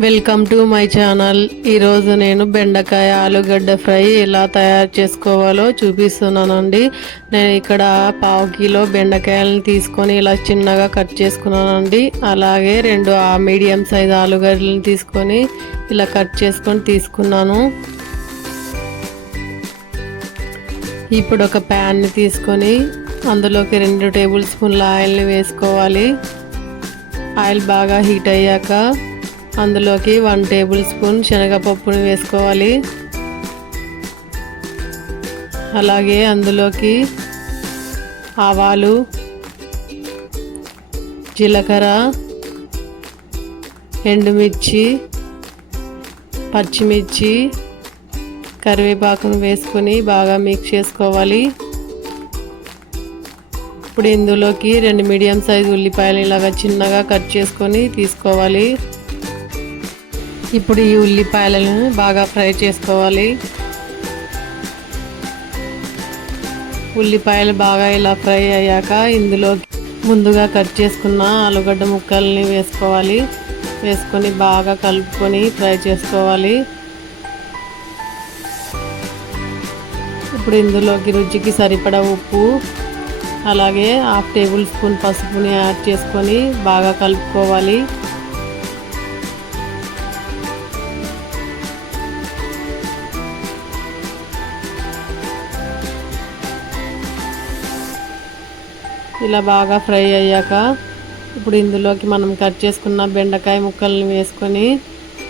Welcome to my channel. ఈరోజు నేను బెండకాయ ఆలుగడ్డ ఫ్రై ఎలా తయారు చేసుకోవాలో చూపిస్తున్నానండి. నేను ఇక్కడ 1/2 కిలో బెండకాయలను తీసుకొని ఇలా చిన్నగా కట్ చేసుకున్నానండి. అలాగే 2 మీడియం సైజ్ ఆలుగడ్డలను తీసుకొని ఇలా కట్ చేసుకొని తీసుకున్నాను. ఇప్పుడు ఒక ప్యాన్ని తీసుకొని అందులోకి 2 టేబుల్ స్పూన్ల ఆయిల్ని వేసుకోవాలి. ఆయిల్ బాగా హీట్ అయ్యాక అందులోకి 1 టేబుల్ స్పూన్ శనగపప్పుని వేసుకోవాలి. అలాగే అందులోకి ఆవాలు, జీలకర్ర, ఎండుమిర్చి, పచ్చిమిర్చి, కరివేపాకును వేసుకొని బాగా మిక్స్ చేసుకోవాలి. ఇప్పుడు ఇందులోకి 2 మీడియం సైజు ఉల్లిపాయలు ఇలాగా చిన్నగా కట్ చేసుకొని తీసుకోవాలి. ఇప్పుడు ఈ ఉల్లిపాయలను బాగా ఫ్రై చేసుకోవాలి. ఉల్లిపాయలు బాగా ఇలా ఫ్రై అయ్యాక ఇందులో ముందుగా కట్ చేసుకున్న ఆలుగడ్డ ముక్కల్ని వేసుకోవాలి. వేసుకొని బాగా కలుపుకొని ఫ్రై చేసుకోవాలి. ఇప్పుడు ఇందులోకి రుచికి సరిపడా ఉప్పు, అలాగే 1/2 టేబుల్ స్పూన్ పసుపుని యాడ్ చేసుకొని బాగా కలుపుకోవాలి. ఇలా బాగా ఫ్రై అయ్యాక ఇప్పుడు ఇందులోకి మనం కట్ చేసుకున్న బెండకాయ ముక్కల్ని వేసుకొని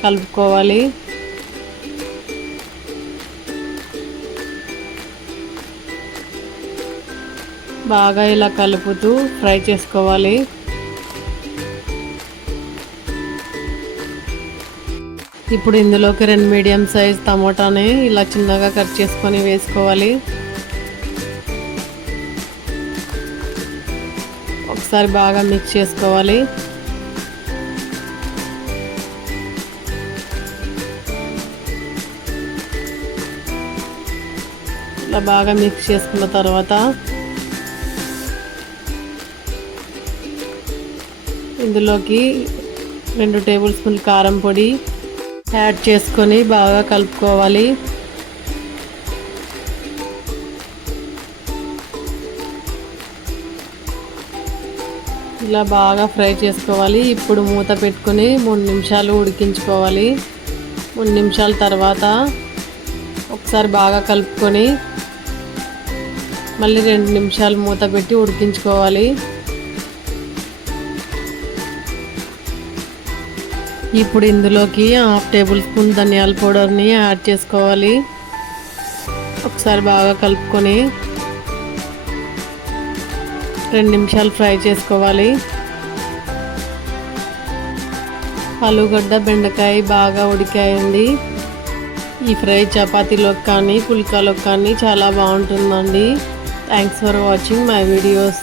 కలుపుకోవాలి. బాగా ఇలా కలుపుతూ ఫ్రై చేసుకోవాలి. ఇప్పుడు ఇందులోకి 2 మీడియం సైజ్ టమోటాని ఇలా చిన్నగా కట్ చేసుకొని వేసుకోవాలి. ఒకసారి బాగా మిక్స్ చేసుకోవాలి. ఇలా బాగా మిక్స్ చేసుకున్న తర్వాత ఇందులోకి 2 టేబుల్ స్పూన్ కారం పొడి యాడ్ చేసుకొని బాగా కలుపుకోవాలి. ఇలా బాగా ఫ్రై చేసుకోవాలి. ఇప్పుడు మూత పెట్టుకొని 3 నిమిషాలు ఉడికించుకోవాలి. 3 నిమిషాల తర్వాత ఒకసారి బాగా కలుపుకొని మళ్ళీ 2 నిమిషాలు మూత పెట్టి ఉడికించుకోవాలి. ఇప్పుడు ఇందులోకి 1/2 టేబుల్ స్పూన్ ధనియాల పౌడర్ని యాడ్ చేసుకోవాలి. ఒకసారి బాగా కలుపుకొని 2 నిమిషాలు ఫ్రై చేసుకోవాలి. ఆలుగడ్డ బెండకాయ బాగా ఉడికాయండి. ఈ ఫ్రై చపాతీలోకి కానీ పుల్కాలోకి కానీ చాలా బాగుంటుందండి. Thanks for watching my videos.